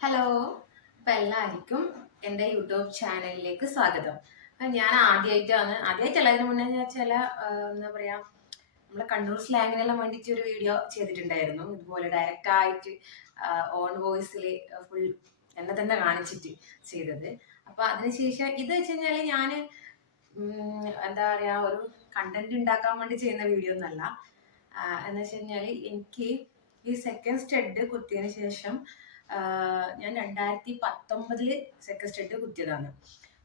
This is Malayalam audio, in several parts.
ഹലോ, അപ്പം എല്ലാവർക്കും എൻ്റെ യൂട്യൂബ് ചാനലിലേക്ക് സ്വാഗതം. അപ്പം ഞാൻ ആദ്യമായിട്ടല്ല, ഇതിന് മുന്നേ ഞാൻ ചില എന്താ പറയുക, നമ്മളെ കണ്ണൂർ സ്ലാങ്ങിനെല്ലാം വേണ്ടിയിട്ട് ഒരു വീഡിയോ ചെയ്തിട്ടുണ്ടായിരുന്നു. ഇതുപോലെ ഡയറക്റ്റ് ആയിട്ട് ഓൺ വോയിസിൽ ഫുൾ എന്നെ തന്നെ കാണിച്ചിട്ട് ചെയ്തത്. അപ്പം അതിനുശേഷം ഇത് വെച്ച് കഴിഞ്ഞാൽ ഞാൻ എന്താ പറയുക, ഒരു കണ്ടന്റ് ഉണ്ടാക്കാൻ വേണ്ടി ചെയ്യുന്ന വീഡിയോ ഒന്നല്ല. എന്ന് വെച്ച് കഴിഞ്ഞാൽ എനിക്ക് ഈ സെക്കൻഡ് സ്റ്റഡ് കുത്തിയതിന് ശേഷം ഞാൻ 2019 സെക്കൻഡ് സ്റ്റഡ് കുത്തിയതാണ്.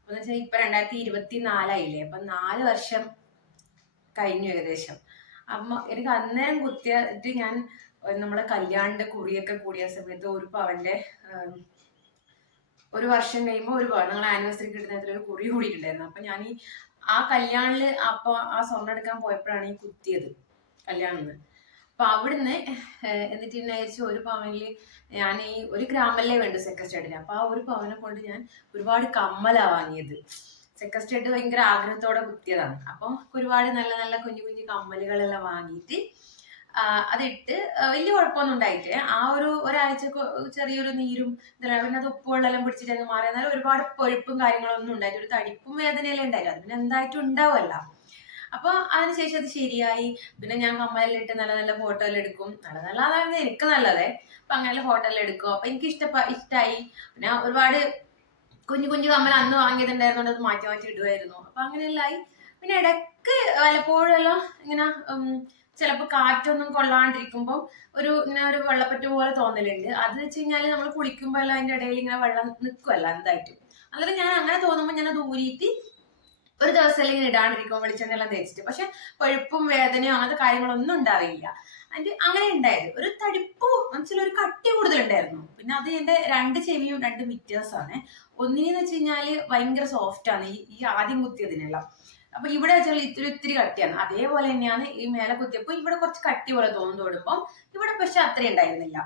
എന്ന് വെച്ചാൽ ഇപ്പൊ 2024 അപ്പൊ 4 വർഷം കഴിഞ്ഞു ഏകദേശം. എനിക്ക് അന്നേരം കുത്തിയിട്ട് ഞാൻ നമ്മളെ കല്യാണിന്റെ കുറിയൊക്കെ കൂടിയ സമയത്ത് ഒരു പവന്റെ ഒരു വർഷം കഴിയുമ്പോൾ ഒരു പവൻ ഞങ്ങൾ ആനിവേഴ്സറി കിട്ടുന്നതിൽ ഒരു കുറി കൂടിയിട്ടുണ്ടായിരുന്നു. അപ്പൊ ഞാൻ ആ കല്യാണില് അപ്പൊ ആ സ്വർണ്ണം എടുക്കാൻ പോയപ്പോഴാണ് ഈ കുത്തിയത് കല്യാണിന്ന്. അപ്പൊ അവിടുന്ന് എന്നിട്ട് വിചാരിച്ചു ഒരു പവനില് ഞാൻ ഈ 1 ഗ്രാമല്ലേ വേണ്ടു സെക്കൻഡ് സ്റ്റഡിന്. അപ്പൊ ആ ഒരു പവനെ കൊണ്ട് ഞാൻ ഒരുപാട് കമ്മലാ വാങ്ങിയത്. സെക്കൻഡ് സ്റ്റഡ് ഭയങ്കര ആഗ്രഹത്തോടെ കുത്തിയതാണ്. അപ്പൊ ഒരുപാട് നല്ല നല്ല കുഞ്ഞു കുഞ്ഞു കമ്മലുകളെല്ലാം വാങ്ങിയിട്ട് അതിട്ട് വലിയ കുഴപ്പമൊന്നും ഉണ്ടായിട്ട് ആ ഒരാഴ്ച ചെറിയൊരു നീരും പിന്നെ അത് ഉപ്പുവെള്ളം പിടിച്ചിട്ട് അങ്ങ് മാറി. എന്നാലും ഒരുപാട് പൊഴുപ്പും കാര്യങ്ങളൊന്നും ഉണ്ടായിട്ട് ഒരു തടിപ്പും വേദനയെല്ലാം ഉണ്ടായിരുന്നു. അത് പിന്നെ എന്തായിട്ടും ഉണ്ടാവുമല്ല. അപ്പൊ അതിനുശേഷം അത് ശരിയായി. പിന്നെ ഞാൻ കമ്മലിട്ട് നല്ല നല്ല ഫോട്ടോ എല്ലാം എടുക്കും. നല്ല അതായിരുന്നു എനിക്ക് നല്ലതേ. അപ്പൊ അങ്ങനെ ഫോട്ടോ എല്ലാം എടുക്കും. അപ്പൊ എനിക്ക് ഇഷ്ടമായി. പിന്നെ ഒരുപാട് കുഞ്ഞു കുഞ്ഞു കമ്മൽ അന്ന് വാങ്ങിയതുണ്ടായിരുന്നോണ്ട് അത് മാറ്റി മാറ്റി ഇടുമായിരുന്നു. അപ്പൊ അങ്ങനെയെല്ലാം. പിന്നെ ഇടക്ക് വല്ലപ്പോഴും എല്ലാം ഇങ്ങനെ ചിലപ്പോൾ കാറ്റൊന്നും കൊള്ളാണ്ടിരിക്കുമ്പോൾ ഇങ്ങനെ ഒരു വെള്ളപ്പറ്റ് പോലെ തോന്നലുണ്ട്. അത് വെച്ച് കഴിഞ്ഞാൽ നമ്മൾ കുളിക്കുമ്പോൾ എല്ലാം അതിന്റെ ഇടയിൽ ഇങ്ങനെ വെള്ളം നിൽക്കുമല്ല എന്തായിട്ടും. അന്നേരം ഞാൻ അങ്ങനെ തോന്നുമ്പോൾ ഞാൻ അത് ഊരിയിട്ട് ഒരു ദിവസം അല്ലെങ്കിൽ ഇടാണ്ടിരിക്കും വെളിച്ചെണ്ണയെല്ലാം തേച്ചിട്ട്. പക്ഷെ കൊഴുപ്പും വേദനയോ അങ്ങനത്തെ കാര്യങ്ങളൊന്നും ഉണ്ടാവില്ല. അങ്ങനെ ഉണ്ടായത് ഒരു തടിപ്പ് മനസ്സിൽ ഒരു കട്ടി കൂടുതലുണ്ടായിരുന്നു. പിന്നെ അത് എന്റെ 2 ചെവിയും 2 വ്യത്യാസമാണ്. ഒന്നിനെന്ന് വെച്ച് കഴിഞ്ഞാല് ഭയങ്കര സോഫ്റ്റ് ആണ് ഈ ആദ്യം കുത്തിയതിനെല്ലാം. അപ്പൊ ഇവിടെ വെച്ചാൽ ഇത്തിരി കട്ടിയാണ്. അതേപോലെ തന്നെയാണ് ഈ മേലെ കുത്തിയപ്പോ ഇവിടെ കുറച്ച് കട്ടി പോലെ തോന്നുമ്പോൾ ഇവിടെ പക്ഷെ അത്രയും ഉണ്ടായിരുന്നില്ല.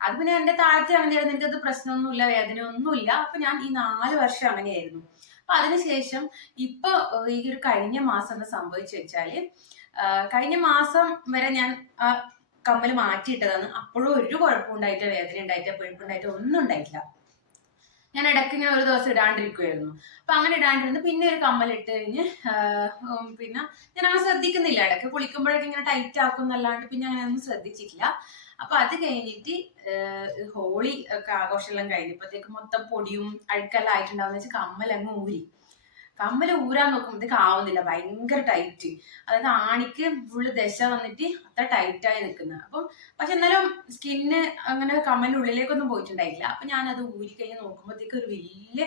അത് പിന്നെ എന്റെ താഴത്തെ അങ്ങനെയായിരുന്നു. എനിക്കത് പ്രശ്നമൊന്നുമില്ല, വേദനയൊന്നുമില്ല. അപ്പൊ ഞാൻ ഈ 4 വർഷം അങ്ങനെയായിരുന്നു. അപ്പൊ അതിനുശേഷം ഇപ്പൊ ഈ ഒരു കഴിഞ്ഞ മാസം എന്താ സംഭവിച്ചു വെച്ചാല് കഴിഞ്ഞ മാസം വരെ ഞാൻ ആ കമ്മല് മാറ്റിയിട്ടതാണ്. അപ്പോഴും ഒരു കുഴപ്പമുണ്ടായിട്ടോ വേദന ഉണ്ടായിട്ടോ പൊഴുപ്പുണ്ടായിട്ടോ ഒന്നും ഉണ്ടായിട്ടില്ല. ഞാൻ ഇടയ്ക്ക് ഇങ്ങനെ ഒരു ദിവസം ഇടാണ്ടിരിക്കുമായിരുന്നു. അപ്പൊ അങ്ങനെ ഇടാണ്ടിരുന്ന് പിന്നെ ഒരു കമ്മലിട്ട് കഴിഞ്ഞ് പിന്നെ ഞാൻ അങ്ങനെ ശ്രദ്ധിക്കുന്നില്ല. ഇടയ്ക്ക് കുളിക്കുമ്പോഴൊക്കെ ഇങ്ങനെ ടൈറ്റ് ആക്കും എന്നല്ലാണ്ട് പിന്നെ അങ്ങനെ ഒന്നും ശ്രദ്ധിച്ചിട്ടില്ല. അപ്പൊ അത് കഴിഞ്ഞിട്ട് ഹോളി ഒക്കെ ആഘോഷമെല്ലാം കഴിഞ്ഞപ്പോഴത്തേക്ക് മൊത്തം പൊടിയും അഴുക്കെല്ലാം ആയിട്ടുണ്ടാവുന്ന വെച്ചാൽ കമ്മലങ്ങ് ഊരി. കമ്മല് ഊരാൻ നോക്കുമ്പോഴത്തേക്ക് ആവുന്നില്ല, ഭയങ്കര ടൈറ്റ്. അതായത് ആണിക്ക് ഫുള്ള് ദശ വന്നിട്ട് അത്ര ടൈറ്റായി നിൽക്കുന്നത്. അപ്പം പക്ഷെ എന്നാലും സ്കിന്ന് അങ്ങനെ കമ്മലിന്റെ ഉള്ളിലേക്കൊന്നും പോയിട്ടുണ്ടായില്ല. അപ്പൊ ഞാൻ അത് ഊരിക്കഴിഞ്ഞ് നോക്കുമ്പോഴത്തേക്ക് ഒരു വലിയ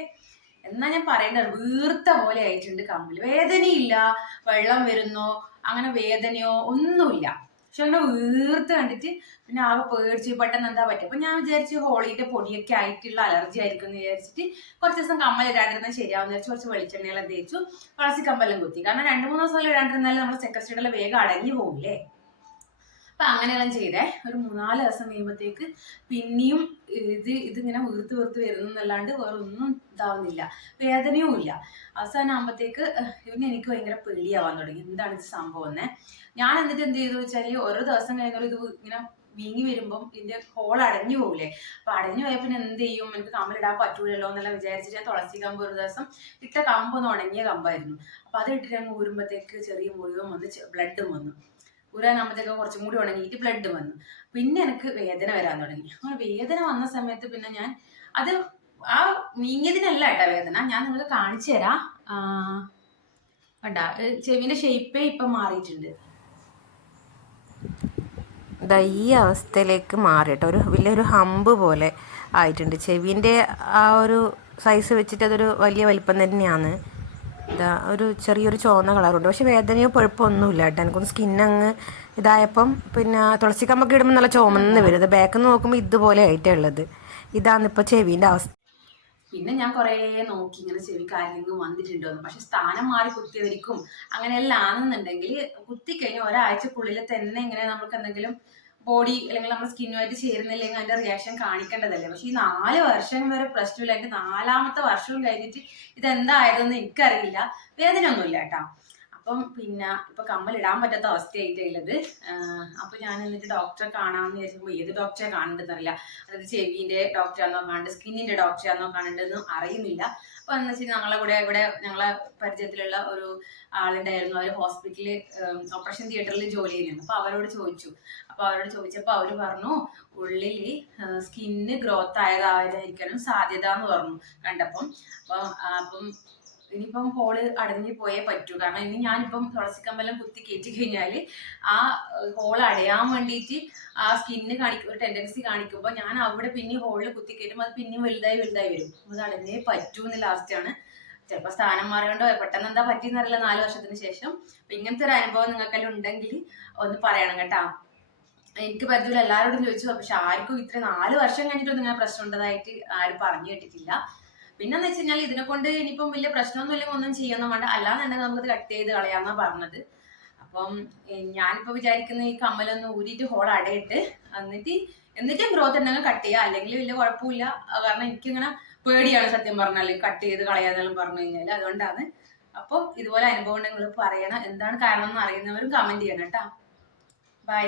എന്നാ ഞാൻ പറയേണ്ടത് വീർത്ത പോലെ ആയിട്ടുണ്ട് കമ്മല്. വേദനയില്ല, വെള്ളം വരുന്നോ അങ്ങനെ വേദനയോ ഒന്നുമില്ല. പക്ഷെ അങ്ങനെ വീർത്ത് കണ്ടിട്ട് പിന്നെ ആകെ പേടിച്ച് പെട്ടെന്ന് എന്താ പറ്റുക. അപ്പൊ ഞാൻ വിചാരിച്ചു ഹോളിയുടെ പൊടിയൊക്കെ ആയിട്ടുള്ള അലർജി ആയിരിക്കും എന്ന് വിചാരിച്ചിട്ട് കുറച്ച് ദിവസം കമ്മൽ ഇടാണ്ടിരുന്നാൽ ശരിയാവുന്ന വിചാരിച്ചു കുറച്ച് വെളിച്ചെണ്ണയെല്ലാം തേച്ചു തുളസി കമ്പെല്ലാം കുത്തി. കാരണം 2-3 ദിവസം ഇടാണ്ടിരുന്നാലും നമ്മൾ സെക്കൻഡ് സ്റ്റേഡിലെ വേഗം അടഞ്ഞു പോകില്ലേ. അപ്പൊ അങ്ങനെയെല്ലാം ചെയ്തേ. ഒരു 3-4 ദിവസം കഴിയുമ്പോഴത്തേക്ക് പിന്നെയും ഇതിങ്ങനെ വീർത്ത് വരുന്നു എന്നല്ലാണ്ട് വേറെ ഒന്നും ഇതാവുന്നില്ല, വേദനയും ഇല്ല. അവസാനം ആകുമ്പോഴത്തേക്ക് പിന്നെ എനിക്ക് ഭയങ്കര പേടിയാവാൻ തുടങ്ങി. എന്താണ് ഇത് സംഭവം എന്നേ. ഞാൻ എന്നിട്ട് എന്ത് ചെയ്തു വെച്ചാൽ ഓരോ ദിവസം കഴിഞ്ഞാൽ ഇത് ഇങ്ങനെ വീങ്ങി വരുമ്പം ഇതിന്റെ ഹോൾ അടഞ്ഞു പോകില്ലേ. അപ്പൊ അടഞ്ഞു പോയാൽ പിന്നെ എന്ത് ചെയ്യും, എനിക്ക് കമ്മലിടാൻ പറ്റൂലല്ലോ എന്നെല്ലാം വിചാരിച്ചിട്ട് ഞാൻ തുളസി കമ്പ് ഒരു ദിവസം ഇട്ട കമ്പൊന്നും ഉണങ്ങിയ കമ്പായിരുന്നു. അപ്പൊ അത് ഇട്ടിട്ട് അങ്ങ് ഊരുമ്പോഴത്തേക്ക് ചെറിയ മുറിവും വന്ന് ബ്ലഡും വന്നു. ഊരാനാകുമ്പോഴത്തേക്ക് കുറച്ചും കൂടി ഉണങ്ങിയിട്ട് ബ്ലഡ് വന്നു. പിന്നെ എനിക്ക് വേദന വരാൻ തുടങ്ങി. അങ്ങനെ വേദന വന്ന സമയത്ത് പിന്നെ ഞാൻ അത് ആ വീങ്ങിയതിനല്ല കേട്ടോ വേദന. ഞാൻ നിങ്ങൾക്ക് കാണിച്ചു തരാം. കണ്ടാ ചെവിന്റെ ഷേപ്പേ ഇപ്പം മാറിയിട്ടുണ്ട്. ഈ അവസ്ഥയിലേക്ക് മാറിയിട്ട് ഒരു വലിയൊരു ഹമ്പ് പോലെ ആയിട്ടുണ്ട്. ചെവിൻ്റെ ആ ഒരു സൈസ് വെച്ചിട്ട് അതൊരു വലിയ വലിപ്പം തന്നെയാണ്. ഒരു ചെറിയൊരു ചുവന്ന കളറുണ്ട്. പക്ഷെ വേദനയോ പൊഴുപ്പൊന്നുമില്ല കേട്ടോ. എനിക്കൊന്ന് സ്കിന്നങ്ങ് ഇതായപ്പം പിന്നെ തുളസിക്കമ്പൊക്കെ ഇടുമ്പോൾ നല്ല ചുമന്ന് വരും. അത് ബാക്കിൽ നിന്ന് നോക്കുമ്പോൾ ഇതുപോലെ ആയിട്ടുള്ളത്. ഇതാണ് ഇപ്പോൾ ചെവീൻ്റെ അവസ്ഥ. പിന്നെ ഞാൻ കുറേ നോക്കി ഇങ്ങനെ ചെവിക്ക് ആരെങ്കിലും വന്നിട്ടുണ്ടോന്ന്. പക്ഷെ സ്ഥാനം മാറി കുത്തിയവർക്കും അങ്ങനെയെല്ലാം ആണെന്നുണ്ടെങ്കിൽ കുത്തിക്കഴിഞ്ഞ് ഒരാഴ്ചക്കുള്ളിൽ തന്നെ ഇങ്ങനെ നമുക്ക് എന്തെങ്കിലും ബോഡി അല്ലെങ്കിൽ നമ്മുടെ സ്കിന്നുമായിട്ട് ചേരുന്നില്ലെങ്കിൽ അതിന്റെ റിയാക്ഷൻ കാണിക്കേണ്ടതല്ലേ. പക്ഷെ ഈ 4 വർഷം വരെ പ്രശ്നമില്ല. എന്റെ 4ാമത്തെ വർഷവും കഴിഞ്ഞിട്ട് ഇതെന്തായതെന്ന് എനിക്കറിയില്ല. വേദന ഒന്നുമില്ല കേട്ടോ. അപ്പം പിന്നെ ഇപ്പൊ കമ്മൽ ഇടാൻ പറ്റാത്ത അവസ്ഥയായിട്ടുള്ളത്. അപ്പൊ ഞാൻ എന്നിട്ട് ഡോക്ടറെ കാണാമെന്ന് വിചാരിച്ചപ്പോൾ ഏത് ഡോക്ടറെ കാണേണ്ടതെന്നറിയില്ല. അതായത് ചെവിന്റെ ഡോക്ടറാണോ കാണേണ്ടത്, സ്കിന്നിന്റെ ഡോക്ടറാണോ കാണേണ്ടതെന്നും അറിയുന്നില്ല. അപ്പൊ എന്ന് വെച്ചാൽ ഞങ്ങളെ പരിചയത്തിലുള്ള ഒരു ആളുണ്ടായിരുന്നു. അവർ ഹോസ്പിറ്റലിൽ ഓപ്പറേഷൻ തിയേറ്ററിൽ ജോലി ചെയ്യുന്നുണ്ട്. അപ്പൊ അവരോട് ചോദിച്ചപ്പോൾ അവര് പറഞ്ഞു ഉള്ളില് സ്കിന്ന് ഗ്രോത്ത് ആയതായിരിക്കാനും സാധ്യത എന്ന് പറഞ്ഞു കണ്ടപ്പം. അപ്പം ഇനിയിപ്പം ഹോള് അടഞ്ഞു പോയേ പറ്റൂ. കാരണം ഇനി ഞാനിപ്പം തുളസിക്കമ്പലം കുത്തി കയറ്റി കഴിഞ്ഞാല് ആ ഹോൾ അടയാൻ വേണ്ടിയിട്ട് ആ സ്കിന്ന് ഒരു ടെൻഡൻസി കാണിക്കുമ്പോൾ ഞാൻ അവിടെ പിന്നെ ഹോളിൽ കുത്തി കയറ്റുമ്പോൾ അത് പിന്നെയും വലുതായി വരും. അത് അടഞ്ഞേ പറ്റൂ എന്ന് ലാസ്റ്റാണ്. ചിലപ്പോൾ സ്ഥാനം മാറിയോണ്ടോ പെട്ടെന്ന് എന്താ പറ്റിയെന്നറിയില്ല 4 വർഷത്തിന് ശേഷം. അപ്പൊ ഇങ്ങനത്തെ ഒരു അനുഭവം നിങ്ങൾക്കെല്ലാം ഉണ്ടെങ്കിൽ ഒന്ന് പറയണം കേട്ടാ. എനിക്ക് പരിചയമില്ല, എല്ലാവരോടും ചോദിച്ചു. പക്ഷെ ആർക്കും ഇത്ര 4 വർഷം കഴിഞ്ഞിട്ടൊന്നും ഇങ്ങനെ പ്രശ്നം ഉണ്ടതായിട്ട് ആരും പറഞ്ഞു കേട്ടിട്ടില്ല. പിന്നെന്ന് വെച്ച് കഴിഞ്ഞാൽ ഇതിനെ കൊണ്ട് ഇനിയിപ്പം വലിയ പ്രശ്നമൊന്നും ഇല്ലെങ്കിൽ ഒന്നും ചെയ്യൊന്നും വേണ്ട, അല്ലാന്നുണ്ടെങ്കിൽ നമുക്കത് കട്ട് ചെയ്ത് കളയാന്നാ പറഞ്ഞത്. അപ്പം ഞാനിപ്പോ വിചാരിക്കുന്ന ഈ കമ്മലൊന്ന് ഊരിയിട്ട് ഹോൾ അടയിട്ട് എന്നിട്ടും ഗ്രോത്ത് ഉണ്ടെങ്കിൽ കട്ട് ചെയ്യുക, അല്ലെങ്കിൽ വലിയ കുഴപ്പമില്ല. കാരണം എനിക്കിങ്ങനെ പേടിയാണ് സത്യം പറഞ്ഞാല് കട്ട് ചെയ്ത് കളയാന്നെല്ലാം പറഞ്ഞു കഴിഞ്ഞാൽ. അതുകൊണ്ടാണ്. അപ്പോൾ ഇതുപോലെ അനുഭവം നിങ്ങൾ പറയണം, എന്താണ് കാരണം എന്ന് അറിയുന്നവരും കമന്റ് ചെയ്യണം കേട്ടാ. ബൈ.